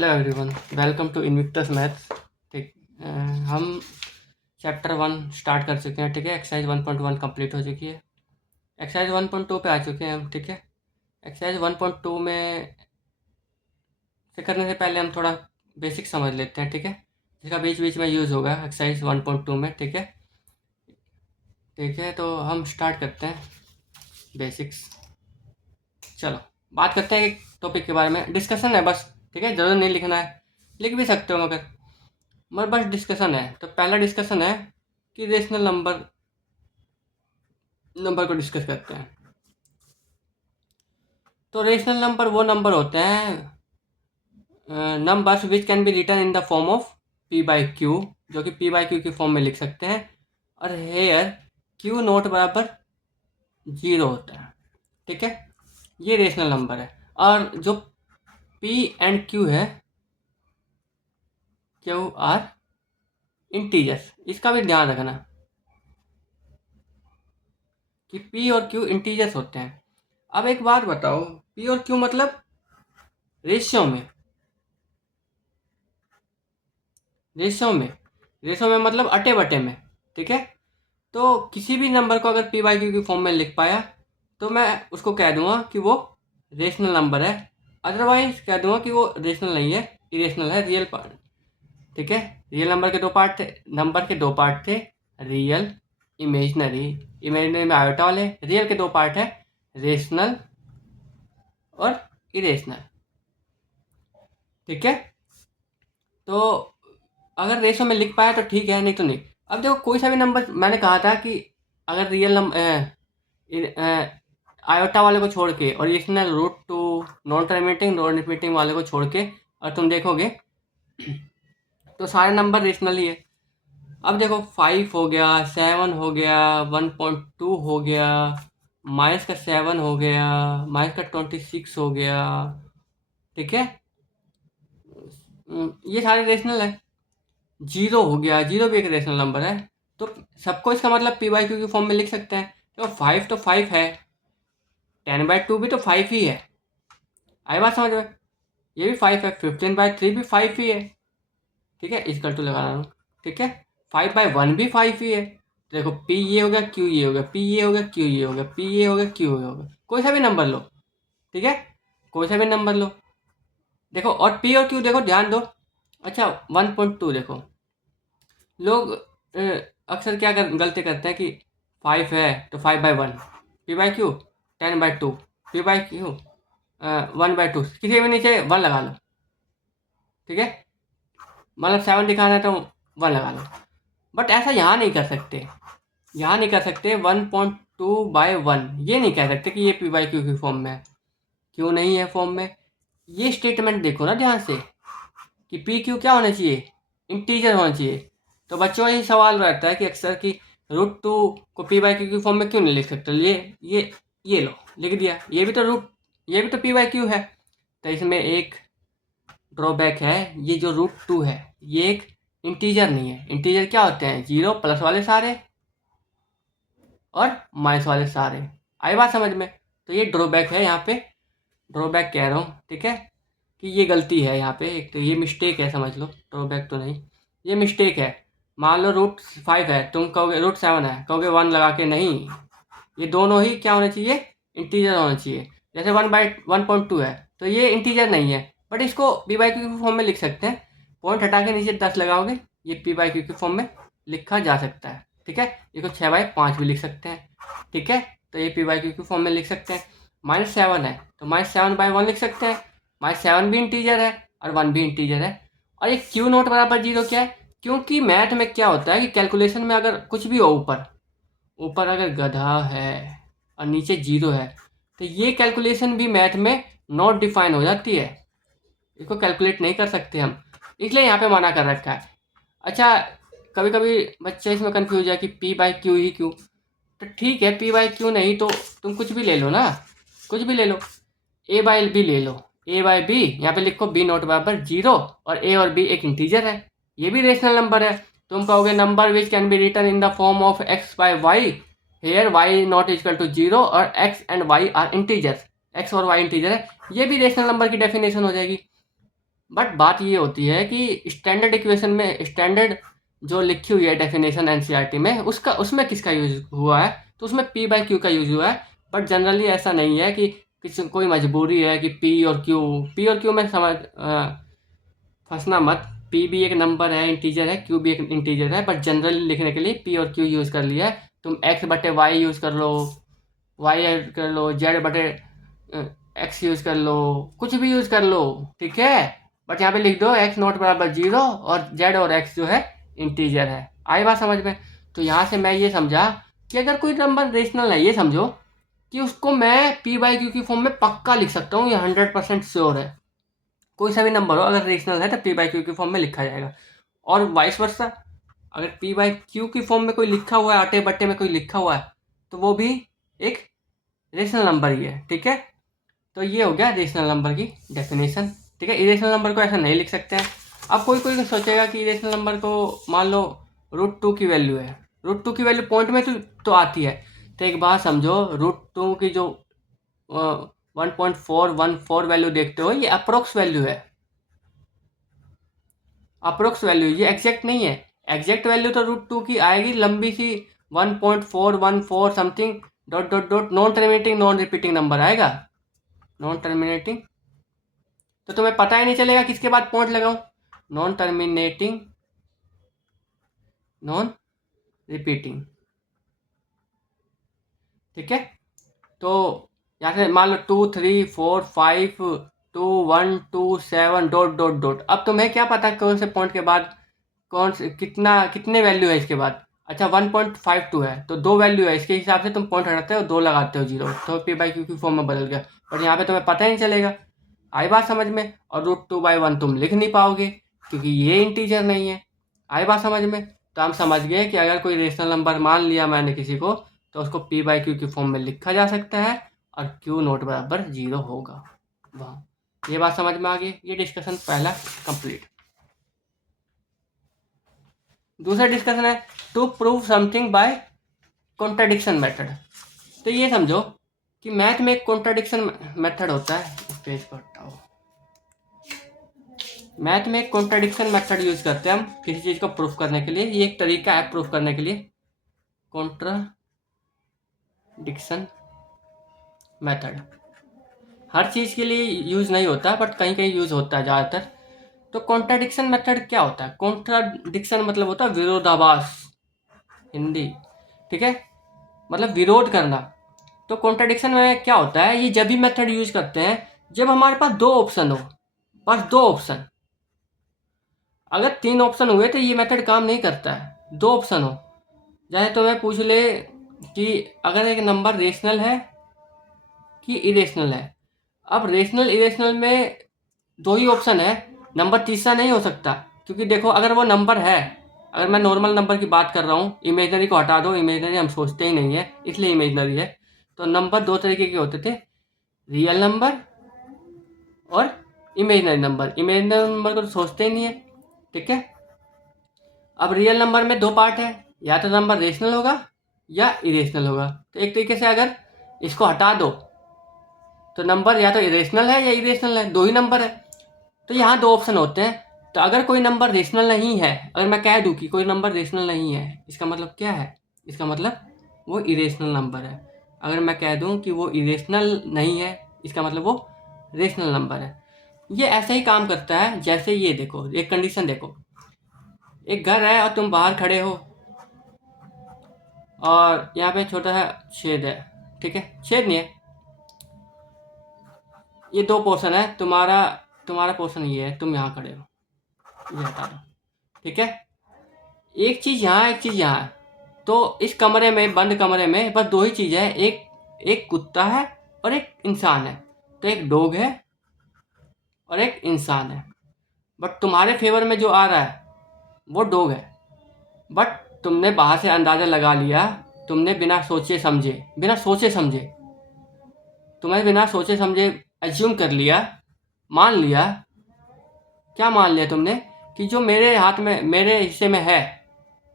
Hello everyone, welcome to Invictus maths. ठीक। हम chapter 1 start कर चुके हैं। ठीक है, एक्सरसाइज 1.1 कंप्लीट हो चुकी है। एक्सरसाइज 1.2 पे आ चुके हैं हम। ठीक है, एक्सरसाइज 1.2 में से करने से पहले हम थोड़ा बेसिक समझ लेते हैं। ठीक है, जिसका बीच बीच में यूज़ होगा एक्सरसाइज 1.2 में। ठीक है, तो हम स्टार्ट करते हैं बेसिक्स। चलो बात करते हैं एक टॉपिक के बारे में। डिस्कशन है बस। ठीक है, ज़रूर नहीं लिखना है, लिख भी सकते हो मगर बस डिस्कशन है। तो पहला डिस्कशन है कि रेशनल नंबर को डिस्कस करते हैं। तो रेशनल नंबर वो नंबर होते हैं numbers which can be written in the form of P by Q, जो कि पी बाई क्यू की फॉर्म में लिख सकते हैं। और हेयर क्यू नोट बराबर 0 होता है। ठीक है, ये रेशनल नंबर है। और जो पी एंड क्यू है, क्यू आर इंटीजर्स, इसका भी ध्यान रखना कि पी और क्यू इंटीजर्स होते हैं। अब एक बात बताओ, पी और क्यू मतलब रेशियो में रेशियो में मतलब अटे बटे में। ठीक है, तो किसी भी नंबर को अगर पी बाई क्यू की फॉर्म में लिख पाया तो मैं उसको कह दूंगा कि वो रेशनल नंबर है। अदरवाइज कह दूंगा कि वो रेशनल नहीं है, इरेशनल है, रियल पार्ट। ठीक है, रियल नंबर के दो पार्ट थे, रियल, इमेजनरी। इमेजनरी में आयोटा वाले, रियल के दो पार्ट है, रेशनल और इरेशनल। ठीक है, तो अगर रेशो में लिख पाया तो ठीक है, नहीं तो नहीं। अब देखो, कोई सा भी नंबर, मैंने कहा था कि अगर रियल नंबर आयोटा वाले को छोड़ के और इरेशनल √2 नॉन रिपीटिंग वाले को छोड़ के और तुम देखोगे तो सारे नंबर रेशनल ही है। अब देखो, 5 हो गया, 7 हो गया, 1.2 हो गया, माइनस का 7 हो गया, माइनस का 26 हो गया। ठीक है, ये सारे रेशनल है। 0 हो गया, 0 भी एक रेशनल नंबर है। तो सबको इसका मतलब पी बाई क्यू की फॉर्म में लिख सकते हैं। तो 5 तो 5 है, 10/2 भी तो 5 ही है। आई बात समझ में? ये भी 5 है, 15/3 भी 5 ही है। ठीक है, इक्वल टू लगा रहा हूँ। ठीक है, 5/1 भी 5 ही है। तो देखो, पी ये हो गया, क्यू ये हो गया, पी ये हो गया, क्यू ये हो गया, पी ये हो गया, क्यू ये हो गया। कोई सा भी नंबर लो। ठीक है, कोई सा भी नंबर लो। देखो, और पी और क्यू देखो, ध्यान दो। अच्छा, 1.2 देखो, लोग अक्सर क्या गलती करते हैं कि 5 है तो 5/1, P by Q 10/2, P by Q 1/2, किसी भी नीचे 1 लगा लो। ठीक है, मतलब 7 दिखाना है तो 1 लगा लो। बट ऐसा यहाँ नहीं कर सकते, 1.2/1 ये नहीं कह सकते कि ये पी बाई क्यू की फॉर्म में है। क्यों नहीं है फॉर्म में? ये स्टेटमेंट देखो ना ध्यान से कि पी क्यू क्या होना चाहिए, इंटीजर होना चाहिए। तो बच्चों का ये सवाल रहता है कि अक्सर कि √2 को पी बाई क्यू की फॉर्म में क्यों नहीं लिख सकते। ये लो, लिख दिया। ये भी तो पी बाई क्यू है। तो इसमें एक ड्रॉबैक है, ये जो √2 है ये एक इंटीजर नहीं है। इंटीजर क्या होते हैं? 0 प्लस वाले सारे और माइनस वाले सारे। आई बात समझ में? तो ये ड्रॉबैक है यहाँ पे, ड्रॉबैक कह रहा हूँ। ठीक है, कि ये गलती है यहाँ पे, एक तो ये मिस्टेक है, समझ लो। ड्रॉबैक तो नहीं, ये मिस्टेक है। मान लो √5 है, तुम कहोगे √7 है, कहोगे 1 लगा के। नहीं, ये दोनों ही क्या होना चाहिए? इंटीजर होना चाहिए। जैसे 1/1.2 है तो ये इंटीजर नहीं है, बट इसको पी बाई क्यू की फॉर्म में लिख सकते हैं। पॉइंट हटा के नीचे 10 लगाओगे, ये पी बाई क्यू की फॉर्म में लिखा जा सकता है। ठीक है, इसको 6/5 भी लिख सकते हैं। ठीक है, तो ये पी बाई क्यू की फॉर्म में लिख सकते हैं। -7 है तो -7/1 लिख सकते हैं। -7 भी इंटीजर है और 1 भी इंटीजर है। और ये क्यू नोट बराबर 0 क्या है? क्योंकि मैथ में क्या होता है कि कैलकुलेशन में अगर कुछ भी हो, ऊपर ऊपर अगर गधा है और नीचे 0 है, तो ये कैलकुलेशन भी मैथ में नॉट डिफाइन हो जाती है, इसको कैलकुलेट नहीं कर सकते हम, इसलिए यहाँ पे मना कर रखा है। अच्छा, कभी कभी बच्चे इसमें कंफ्यूज है कि पी बाई क्यू ही क्यों। तो ठीक है, पी बाई क्यू नहीं तो तुम कुछ भी ले लो ना, कुछ भी ले लो, ए बाई बी ले लो। ए बाई बी यहाँ पे लिखो, बी नोट बराबर 0, और ए और बी एक इंटीजर है, ये भी रेशनल नंबर है। तुम कहोगे number which can be written in the form of x/y, here y not equal to 0 और x and y are integers, x और y इंटीजर है, ये भी रेशनल नंबर की डेफिनेशन हो जाएगी। बट बात ये होती है कि स्टैंडर्ड इक्वेशन में, स्टैंडर्ड जो लिखी हुई है डेफिनेशन एनसीईआरटी में, उसका उसमें किसका यूज हुआ है, तो उसमें पी बाई क्यू का यूज हुआ है। बट जनरली ऐसा नहीं है कि किसी कोई मजबूरी है कि पी और क्यू में समझ फंसना मत। पी भी एक नंबर है, इंटीजर है, क्यू भी एक इंटीजर है, बट जनरली लिखने के लिए पी और क्यू यूज़ कर लिया है। तुम एक्स बटे वाई यूज़ कर लो, वाई ऐड कर लो, जेड बटे एक्स यूज़ कर लो, कुछ भी यूज़ कर लो, ठीक है। बट यहाँ पे लिख दो एक्स नॉट बराबर जीरो और जेड और एक्स जो है इंटीजर है। आई बात समझ में? तो यहाँ से मैं ये समझा कि अगर कोई नंबर रेशनल है, ये समझो कि उसको मैं पी बाई क्यू की फॉर्म में पक्का लिख सकता हूँ, ये 100% श्योर है। कोई सा भी नंबर हो अगर रेशनल है तो पी बाई क्यू की फॉर्म में लिखा जाएगा। और वाइस वर्सा, अगर पी बाई क्यू की फॉर्म में कोई लिखा हुआ है, आटे बट्टे में कोई लिखा हुआ है, तो वो भी एक रेशनल नंबर ही है, ठीक है। तो ये हो गया रेशनल नंबर की डेफिनेशन, ठीक है। इरेशनल नंबर को ऐसा नहीं लिख सकते हैं। अब कोई कोई सोचेगा कि इरेशनल नंबर को मान लो √2 की वैल्यू है, √2 की वैल्यू पॉइंट में तो आती है। तो एक बात समझो, √2 की जो 1.414 वैल्यू देखते हो, ये अप्रोक्स वैल्यू है, अप्रोक्स वैल्यू, ये एग्जैक्ट नहीं है। एग्जैक्ट वैल्यू तो √2 की आएगी लंबी सी, 1.414 something dot dot dot, non terminating non repeating number आएगा, नॉन टर्मिनेटिंग। तो तुम्हें पता ही नहीं चलेगा किसके बाद पॉइंट लगाऊं, नॉन टर्मिनेटिंग नॉन रिपीटिंग, ठीक है। तो यहाँ से मान लो 2 3 4 5 2 1 2 7 डॉट डॉट डॉट। अब तुम्हें क्या पता कौन से पॉइंट के बाद कौन से कितने वैल्यू है इसके बाद। अच्छा 1.52 है तो दो वैल्यू है, इसके हिसाब से तुम पॉइंट हटाते हो, दो लगाते हो, जीरो, तो पी बाई क्यू की फॉर्म में बदल गया। पर यहाँ पे तुम्हें पता ही नहीं चलेगा। आई बात समझ में? और √2/1 तुम लिख नहीं पाओगे क्योंकि ये इंटीजर नहीं है। आई बात समझ में? तो हम समझ गए कि अगर कोई रेशनल नंबर मान लिया मैंने किसी को, तो उसको पी बाई क्यू की फॉर्म में लिखा जा सकता है और क्यू नोट बराबर जीरो होगा। वाह, ये बात समझ में आ गई। ये डिस्कशन पहला कंप्लीट। दूसरा डिस्कशन है to prove something by contradiction method. तो ये समझो कि मैथ में एक कॉन्ट्राडिक्शन मेथड होता है, इस पेज को हटाओ। मैथ में एक कॉन्ट्राडिक्शन मेथड यूज करते हैं हम किसी चीज को प्रूफ करने के लिए। ये एक तरीका है प्रूफ करने के लिए, कॉन्ट्राडिक्शन मेथड। हर चीज के लिए यूज नहीं होता बट कहीं कहीं यूज होता है ज़्यादातर। तो कॉन्ट्राडिक्शन मेथड क्या होता है? कॉन्ट्राडिक्शन मतलब होता है विरोधाभास, हिंदी, ठीक है, मतलब विरोध करना। तो कॉन्ट्राडिक्शन में क्या होता है, ये जब भी मेथड यूज करते हैं जब हमारे पास दो ऑप्शन हो, बस दो ऑप्शन। अगर तीन ऑप्शन हुए तो ये मेथड काम नहीं करता है। दो ऑप्शन हो, जैसे तो मैं पूछ ले कि अगर एक नंबर रेशनल है कि इरेशनल है। अब रेशनल इरेशनल में दो ही ऑप्शन है, नंबर तीसरा नहीं हो सकता। क्योंकि देखो अगर वो नंबर है, अगर मैं नॉर्मल नंबर की बात कर रहा हूँ, इमेजनरी को हटा दो, इमेजनरी हम सोचते ही नहीं है इसलिए इमेजनरी है। तो नंबर दो तरीके के होते थे, रियल नंबर और इमेजनरी नंबर। इमेजनरी नंबर को तो सोचते ही नहीं है, ठीक है। अब रियल नंबर में दो पार्ट है, या तो नंबर रेशनल होगा या इरेशनल होगा। तो एक तरीके से अगर इसको हटा दो तो नंबर या तो इरेशनल है या इरेशनल है, दो ही नंबर है। तो यहाँ दो ऑप्शन होते हैं। तो अगर कोई नंबर रेशनल नहीं है, अगर मैं कह दूँ कि कोई नंबर रेशनल नहीं है, इसका मतलब क्या है? इसका मतलब वो इरेशनल नंबर है। अगर मैं कह दूँ कि वो इरेशनल नहीं है, इसका मतलब वो रेशनल नंबर है। ये ऐसे ही काम करता है जैसे ये देखो, एक कंडीशन देखो, एक घर है और तुम बाहर खड़े हो और यहाँ पे छोटा सा छेद है, ठीक है, छेद नहीं है, ये दो पोर्शन है, तुम्हारा तुम्हारा पोर्शन ये है, तुम यहाँ खड़े हो, ये हटा दो, ठीक है। एक चीज यहाँ, एक चीज यहाँ है। तो इस कमरे में, बंद कमरे में बस दो ही चीज है, एक कुत्ता है और एक इंसान है। तो एक डॉग है और एक इंसान है। बट तुम्हारे फेवर में जो आ रहा है वो डॉग है। बट तुमने बाहर से अंदाजा लगा लिया, तुमने बिना सोचे समझे तुम्हें बिना सोचे समझे एज्यूम कर लिया, मान लिया। क्या मान लिया तुमने? कि जो मेरे हाथ में, मेरे हिस्से में है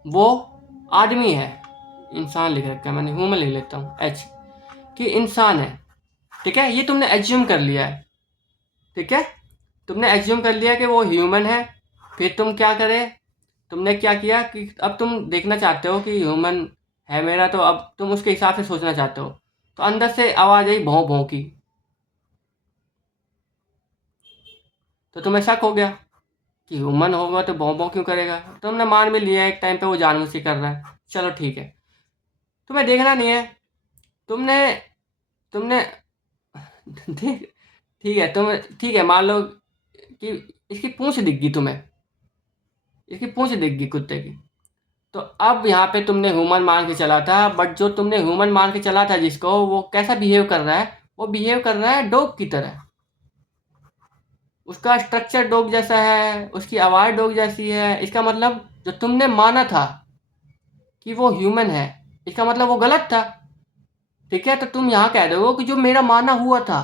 वो आदमी है। इंसान लिख रखा है मैंने, ह्यूमन लिख लेता हूँ एच, कि इंसान है, ठीक है। ये तुमने एज्यूम कर लिया है, ठीक है। तुमने एज्यूम कर लिया कि वो ह्यूमन है, फिर तुम क्या करे, तुमने क्या किया कि अब तुम देखना चाहते हो कि ह्यूमन है मेरा, तो अब तुम उसके हिसाब से सोचना चाहते हो, तो अंदर से आवाज़ आई भौं भौं की, तो तुम्हें शक हो गया कि ह्यूमन होगा तो भौं भौं क्यों करेगा। तुमने मान भी लिया एक टाइम पे वो जानबूझ के कर रहा है, चलो ठीक है, तुम्हें देखना नहीं है। तुमने तुमने ठीक ठीक है, तुम ठीक है, मान लो कि इसकी पूंछ दिख गई तुम्हें, इसकी पूंछ दिख गई कुत्ते की। तो अब यहाँ पे तुमने ह्यूमन मान के चला था, बट जो तुमने ह्यूमन मान के चला था जिसको, वो कैसा बिहेव कर रहा है, वो बिहेव कर रहा है डॉग की तरह। उसका स्ट्रक्चर डॉग जैसा है, उसकी आवाज़ डॉग जैसी है। इसका मतलब जो तुमने माना था कि वो ह्यूमन है, इसका मतलब वो गलत था। ठीक है, तो तुम यहाँ कह रहे हो कि जो मेरा माना हुआ था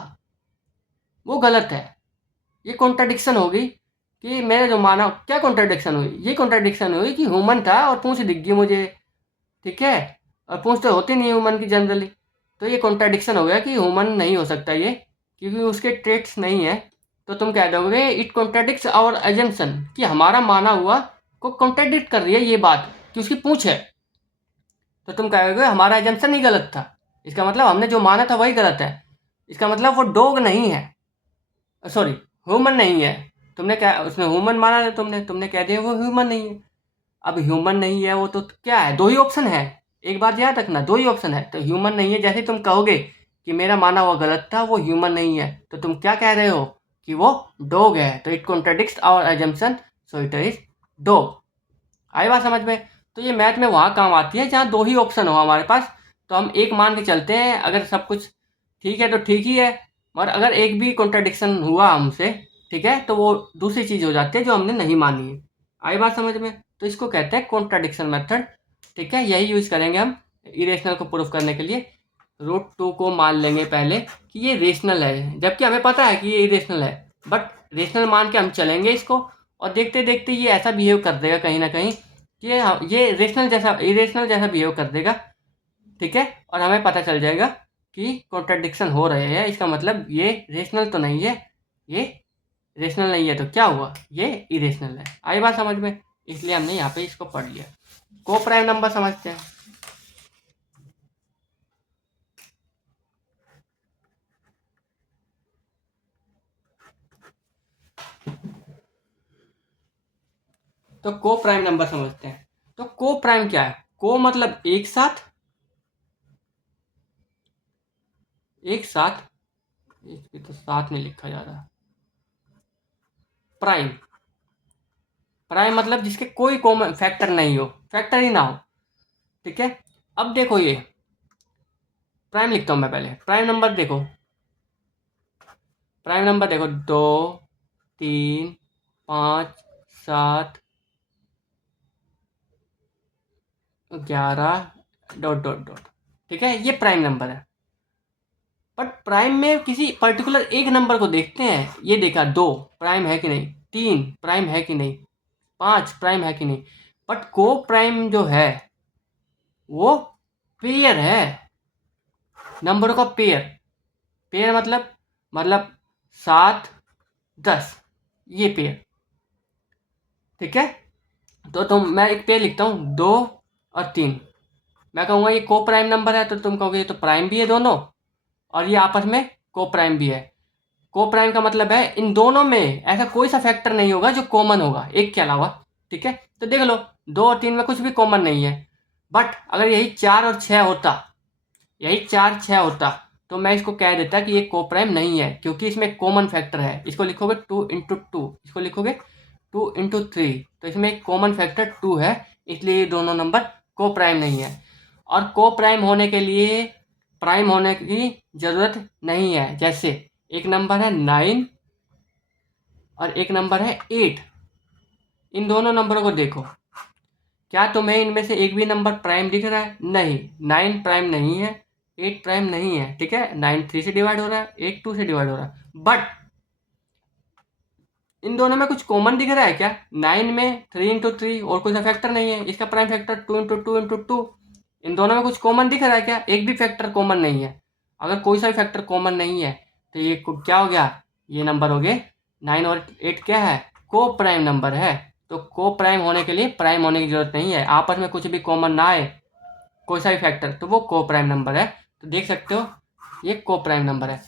वो गलत है। ये कॉन्ट्राडिक्शन होगी कि मैंने जो माना, क्या कॉन्ट्राडिक्शन हुई, ये कॉन्ट्राडिक्शन हुई कि ह्यूमन था और पूंछ दिख गई मुझे। ठीक है, और पूंछ तो होती नहीं है ह्यूमन की जनरली, तो ये कॉन्ट्राडिक्शन हो गया कि ह्यूमन नहीं हो सकता ये, क्योंकि उसके ट्रेट्स नहीं है। तो तुम कह दोगे इट कॉन्ट्राडिक्ट्स आवर एजम्पशन, कि हमारा माना हुआ को कॉन्ट्राडिक्ट कर रही है ये बात कि उसकी पूंछ है। तो तुम कहोगे हमारा एजम्पशन ही गलत था, इसका मतलब हमने जो माना था वही गलत है। इसका मतलब वो डॉग नहीं है, सॉरी ह्यूमन नहीं है। तुमने क्या उसने ह्यूमन माना था, तुमने तुमने कह दिया वो ह्यूमन नहीं है। अब ह्यूमन नहीं है वो तो क्या है, दो ही ऑप्शन है। एक बात याद रखना, दो ही ऑप्शन है, तो ह्यूमन नहीं है। जैसे तुम कहोगे कि मेरा माना हुआ गलत था, वो ह्यूमन नहीं है, तो तुम क्या कह रहे हो कि वो डॉग है, तो it contradicts our assumption, so it is dog. आई बात समझ में। तो ये मैथ में वहाँ काम आती है जहाँ दो ही ऑप्शन हो हमारे पास, तो हम एक मान के चलते हैं, अगर सब कुछ ठीक है तो ठीक ही है, और अगर एक भी कॉन्ट्राडिक्शन हुआ हमसे, ठीक है, तो वो दूसरी चीज़ हो जाती है जो हमने नहीं मानी है। आई बात समझ में। तो इसको कहते हैं कॉन्ट्राडिक्शन मेथड। ठीक है, यही यूज़ करेंगे हम इरेशनल को प्रूफ करने के लिए। √2 को मान लेंगे पहले कि ये रेशनल है, जबकि हमें पता है कि ये इरेशनल है, बट रेशनल मान के हम चलेंगे इसको, और देखते देखते ये ऐसा बिहेव कर देगा कहीं ना कहीं कि ये रेशनल जैसा इरेशनल जैसा बिहेव कर देगा। ठीक है, और हमें पता चल जाएगा कि कॉन्ट्राडिक्शन हो रहे हैं, इसका मतलब ये रेशनल तो नहीं है, ये रेशनल नहीं है, तो क्या हुआ, ये इरेशनल है। आई बात समझ में, इसलिए हमने यहाँ पे इसको पढ़ लिया। को प्राइम नंबर समझते हैं। तो को प्राइम नंबर समझते हैं। तो को प्राइम क्या है, को मतलब एक साथ, एक साथ, इसके तो साथ नहीं लिखा जा रहा। प्राइम, प्राइम मतलब जिसके कोई कॉमन फैक्टर नहीं हो, फैक्टर ही ना हो। ठीक है, अब देखो ये प्राइम लिखता हूँ मैं पहले, प्राइम नंबर देखो, प्राइम नंबर देखो 2, 3, 5, 7, 11 डॉट डॉट डॉट। ठीक है, ये प्राइम नंबर है। बट प्राइम में किसी पर्टिकुलर एक नंबर को देखते हैं, ये देखा 2 प्राइम है कि नहीं, 3 प्राइम है कि नहीं, 5 प्राइम है कि नहीं। बट को प्राइम जो है वो पेयर है, नंबरों का पेयर। पेयर मतलब 7, 10, ये पेयर। ठीक है, तो मैं एक पेयर लिखता हूँ 2 और 3। मैं कहूँगा ये को प्राइम नंबर है, तो तुम कहोगे ये तो प्राइम भी है दोनों, और ये आपस में को प्राइम भी है। को प्राइम का मतलब है इन दोनों में ऐसा कोई सा फैक्टर नहीं होगा जो कॉमन होगा एक के अलावा। ठीक है, तो देख लो 2 और 3 में कुछ भी कॉमन नहीं है। बट अगर यही 4 और 6 होता, यही 4, 6 होता, तो मैं इसको कह देता कि ये को प्राइम नहीं है, क्योंकि इसमें कॉमन फैक्टर है। इसको लिखोगे 2 × 2, इसको लिखोगे 2 × 3, तो इसमें एक कॉमन फैक्टर 2 है, इसलिए ये दोनों नंबर को प्राइम नहीं है। और को प्राइम होने के लिए प्राइम होने की ज़रूरत नहीं है। जैसे एक नंबर है 9 और एक नंबर है 8, इन दोनों नंबरों को देखो, क्या तुम्हें इनमें से एक भी नंबर प्राइम दिख रहा है? नहीं, 9 प्राइम नहीं है, 8 प्राइम नहीं है। ठीक है, 9 3 से डिवाइड हो रहा है, 8 2 से डिवाइड हो रहा है, बट इन दोनों में कुछ कॉमन दिख रहा है क्या? 9 में 3 × 3 और कोई सा फैक्टर नहीं है, इसका प्राइम फैक्टर 2 × 2 × 2। इन दोनों में कुछ कॉमन दिख रहा है क्या? एक भी फैक्टर कॉमन नहीं है। अगर कोई सा भी फैक्टर कॉमन नहीं है, तो ये क्या हो गया, ये नंबर हो गए 9 और 8 क्या है? को प्राइम नंबर है। तो को प्राइम होने के लिए प्राइम होने की जरूरत नहीं है, आपस में कुछ भी कॉमन ना आए, कोई सा भी फैक्टर, तो वो को प्राइम नंबर है। तो देख सकते हो ये को प्राइम नंबर है।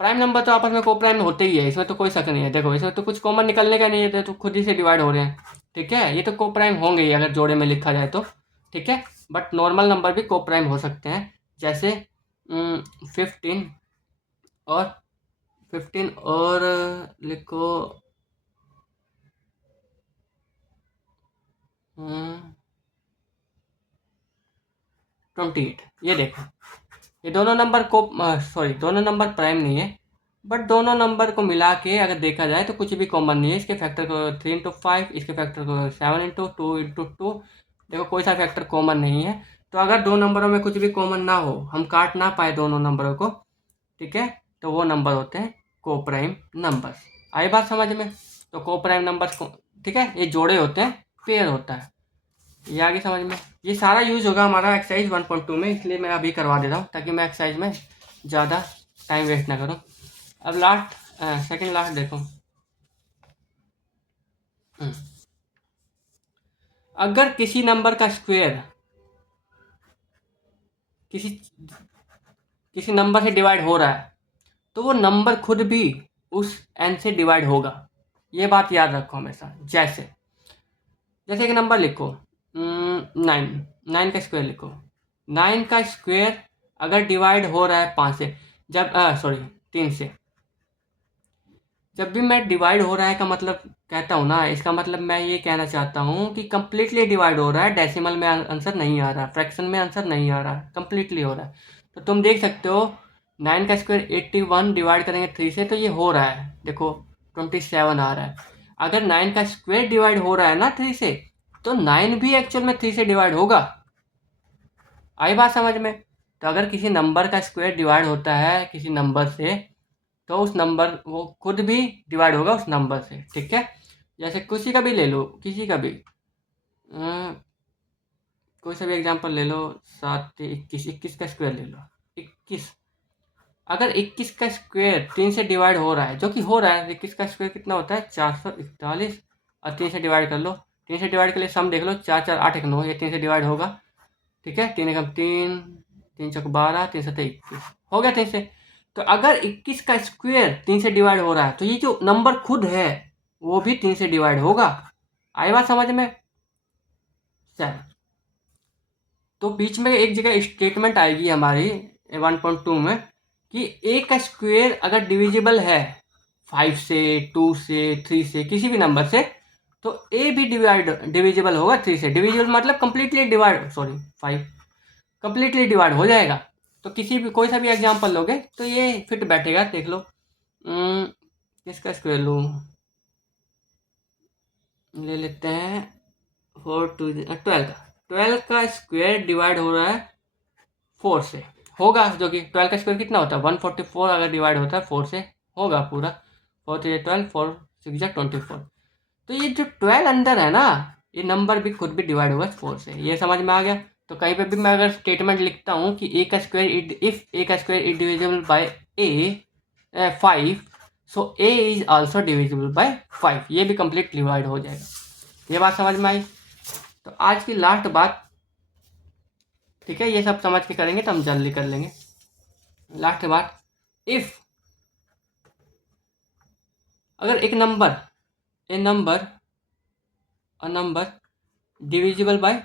प्राइम नंबर तो आपस में को प्राइम होते ही है, इसमें तो कोई शक नहीं है। देखो इसमें तो कुछ कॉमन निकलने का नहीं है, तो खुद ही से डिवाइड हो रहे हैं। ठीक है, ये तो को प्राइम होंगे ही अगर जोड़े में लिखा जाए तो। ठीक है, बट नॉर्मल नंबर भी को प्राइम हो सकते हैं, जैसे 15 और 15 और लिखो 28। ये देखो ये दोनों नंबर को सॉरी दोनों नंबर प्राइम नहीं है, बट दोनों नंबर को मिला के अगर देखा जाए तो कुछ भी कॉमन नहीं है। इसके फैक्टर को 3 into 5, इसके फैक्टर को 7 into 2 into 2। देखो कोई सा फैक्टर कॉमन नहीं है। तो अगर दो नंबरों में कुछ भी कॉमन ना हो, हम काट ना पाए दोनों नंबरों को, ठीक है, तो वो नंबर होते हैं को प्राइम नंबर्स। आई बात समझ में? तो को प्राइम नंबर्स को, ठीक है, ये जोड़े होते हैं, पेयर होता है। ये आगे समझ में? ये सारा यूज होगा हमारा एक्सरसाइज 1.2 में, इसलिए मैं अभी करवा दे रहा हूँ ताकि मैं एक्सरसाइज में ज़्यादा टाइम वेस्ट ना करूँ। अब लास्ट सेकंड लास्ट देखो। अगर किसी नंबर का स्क्वायर किसी किसी नंबर से डिवाइड हो रहा है, तो वो नंबर खुद भी उस n से डिवाइड होगा। ये बात याद रखो हमेशा। जैसे जैसे एक नंबर लिखो 9, 9 का स्क्वायर लिखो। 9 का स्क्वायर अगर डिवाइड हो रहा है 5 से, जब सॉरी 3 से, जब भी मैं डिवाइड हो रहा है का मतलब कहता हूँ ना, इसका मतलब मैं ये कहना चाहता हूँ कि कंप्लीटली डिवाइड हो रहा है, डेसिमल में आंसर नहीं आ रहा, फ्रैक्शन में आंसर नहीं आ रहा, कंप्लीटली हो रहा है। तो तुम देख सकते हो 9 का स्क्वायर 81 डिवाइड करेंगे 3 से, तो ये हो रहा है, देखो 27 आ रहा है। अगर 9 का स्क्वायर डिवाइड हो रहा है ना 3 से, तो 9 भी एक्चुअल में 3 से डिवाइड होगा। आई बात समझ में? तो अगर किसी नंबर का स्क्वायर डिवाइड होता है किसी नंबर से, तो उस नंबर वो खुद भी डिवाइड होगा उस नंबर से। ठीक है, जैसे किसी का भी ले लो, किसी का भी कोई सा भी एग्जांपल ले लो, 7 21, 21 का स्क्वायर ले लो 21। अगर 21 का स्क्वायर 3 से डिवाइड हो रहा है, जो कि हो रहा है, 21 का स्क्वायर कितना होता है 441, और 3 से डिवाइड कर लो। 3 से डिवाइड के लिए सम देख लो, 4 4 8 1 9, ये 3 से डिवाइड होगा। ठीक है, 3 एकम 3, 3 चौक 12, 3 7 21 हो गया 3 से। तो अगर 21 का स्क्वायर 3 से डिवाइड हो रहा है, तो ये जो नंबर खुद है वो भी 3 से डिवाइड होगा। आई बात समझ में? चल, तो बीच में एक जगह स्टेटमेंट आएगी हमारी 1.2 में कि ए का स्क्वायर अगर डिविजिबल है 5 से, 2 से, 3 से, किसी भी नंबर से, तो ए भी डिविजिबल होगा 3 से। डिविजिबल मतलब completely divide, sorry 5 completely divide हो जाएगा। तो किसी भी कोई सा भी एग्जांपल लोगे तो ये फिट बैठेगा। देख लो किसका स्क्वायर लूँ, ले लेते हैं 12 का। 12 का स्क्वायर डिवाइड हो रहा है 4 से, होगा, जो कि 12 का स्क्वायर कितना होता है 144, अगर डिवाइड होता है 4 से होगा पूरा। 4 3 12, 4 6 24। तो ये जो 12 अंदर है ना, ये नंबर भी खुद भी डिवाइड होगा 4 से। ये समझ में आ गया? तो कहीं पे भी मैं अगर स्टेटमेंट लिखता हूँ कि ए का स्क्वायर इफ ए का square is divisible by A 5, so A is also divisible by 5, ये भी कंप्लीट डिवाइड हो जाएगा। ये बात समझ में आई? तो आज की लास्ट बात, ठीक है, ये सब समझ के करेंगे तो हम जल्दी कर लेंगे। लास्ट बात, इफ अगर एक number A number a number divisible by,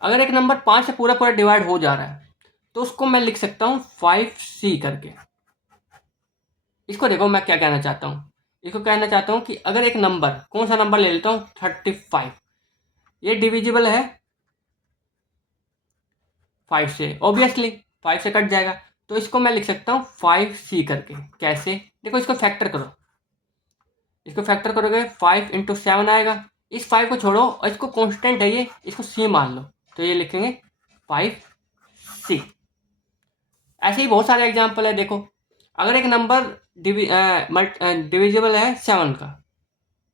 अगर एक नंबर 5 से पूरा पूरा डिवाइड हो जा रहा है, तो उसको मैं लिख सकता हूँ 5c करके। इसको देखो मैं क्या कहना चाहता हूँ, इसको कहना चाहता हूँ कि अगर एक नंबर, कौन सा नंबर ले लेता हूँ 35, ये डिविजिबल है 5 से, ऑब्वियसली 5 से कट जाएगा, तो इसको मैं लिख सकता हूँ 5c करके। कैसे? देखो इसको फैक्टर करो, इसको फैक्टर करोगे 5 into 7 आएगा। इस 5 को छोड़ो और इसको कांस्टेंट है ये, इसको c मान लो, तो ये लिखेंगे 5c। ऐसे ही बहुत सारे एग्जाम्पल है। देखो अगर एक नंबर डिविजिबल है 7 का,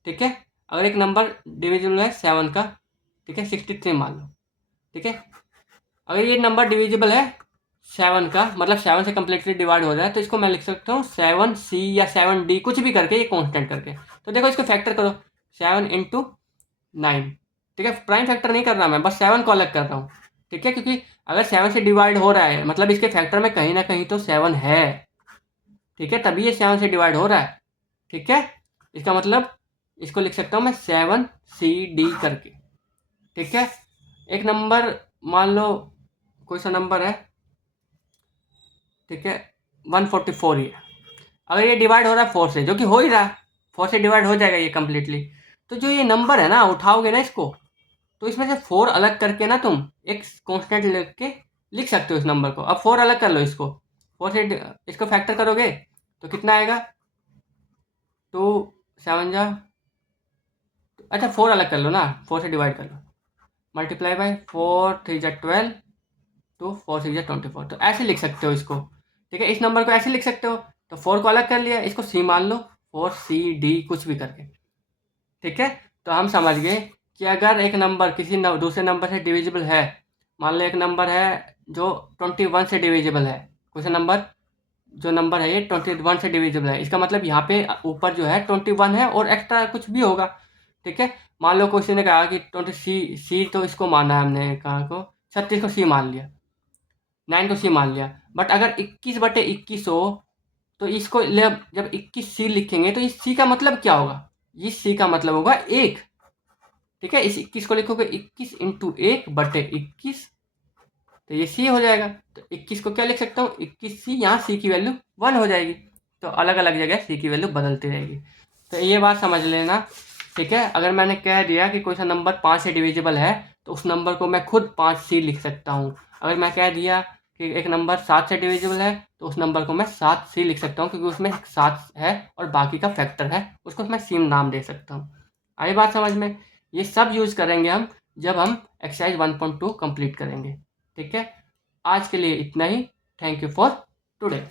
ठीक है, अगर एक नंबर डिविजिबल है 7 का, ठीक है, 63 मान लो, ठीक है, अगर ये नंबर डिविजिबल है 7 का मतलब 7 से कम्प्लीटली डिवाइड हो जाए तो इसको मैं लिख सकता हूँ 7C या 7D कुछ भी करके, ये कॉन्स्टेंट करके। तो देखो इसको फैक्टर करो, 7 × 9, ठीक है। प्राइम फैक्टर नहीं कर रहा मैं, बस 7 को अलग कर रहा हूँ, ठीक है। क्योंकि अगर 7 से डिवाइड हो रहा है मतलब इसके फैक्टर में कहीं ना कहीं तो 7 है, ठीक है, तभी ये 7 से डिवाइड हो रहा है, ठीक है। इसका मतलब इसको लिख सकता हूँ मैं 7CD करके, ठीक है। एक नंबर मान लो, कोई सा नंबर है, ठीक है, 144 ही है। अगर ये डिवाइड हो रहा है 4 से, जो कि हो ही रहा है, 4 से डिवाइड हो जाएगा ये कम्प्लीटली, तो जो ये नंबर है ना, उठाओगे ना इसको, तो इसमें से 4 अलग करके ना तुम एक कॉन्स्टेंट लिख के लिख सकते हो इस नंबर को। अब 4 अलग कर लो इसको, 4 से इसको फैक्टर करोगे तो कितना आएगा, 2 7 जा, अच्छा 4 अलग कर लो ना, 4 से डिवाइड कर लो, मल्टीप्लाई बाय 4 3 जा 12, तो 4 6 जा 24, तो ऐसे लिख सकते हो इसको, ठीक है। इस नंबर को ऐसे लिख सकते हो, तो 4 को अलग कर लिया, इसको C मान लो, 4CD कुछ भी करके, ठीक है। तो हम समझ गए कि अगर एक नंबर किसी दूसरे नंबर से डिविजिबल है, मान लो एक नंबर है जो 21 से डिविजिबल है, कोई सा नंबर, जो नंबर है ये 21 से डिविजिबल है, इसका मतलब यहाँ पे ऊपर जो है 21 है और एक्स्ट्रा कुछ भी होगा, ठीक है। मान लो किसी ने कहा कि 20 C तो इसको माना है हमने, कहा को 36 को C मान लिया, 9 को C मान लिया, बट अगर 21/21 हो तो इसको जब 21C लिखेंगे तो इस C का मतलब क्या होगा, इस C का मतलब होगा 1, ठीक है। इस 21 को लिखोगे 21 × 1/21, तो ये C हो जाएगा। तो 21 को क्या लिख सकता हूँ, 21C, यहाँ C की वैल्यू 1 हो जाएगी, तो अलग अलग जगह C की वैल्यू बदलती रहेगी। तो ये बात समझ लेना, ठीक है। अगर मैंने कह दिया कि कोई सा नंबर 5 से डिविजिबल है तो उस नंबर को मैं खुद 5C लिख सकता हूँ। अगर मैं कह दिया कि एक नंबर 7 से डिविजिबल है तो उस नंबर को मैं 7C लिख सकता हूँ, क्योंकि उसमें 7 है और बाकी का फैक्टर है, उसको मैं C नाम दे सकता हूँ। आई बात समझ में? ये सब यूज़ करेंगे हम जब हम एक्सरसाइज 1.2 कंप्लीट करेंगे, ठीक है। आज के लिए इतना ही। Thank you for today.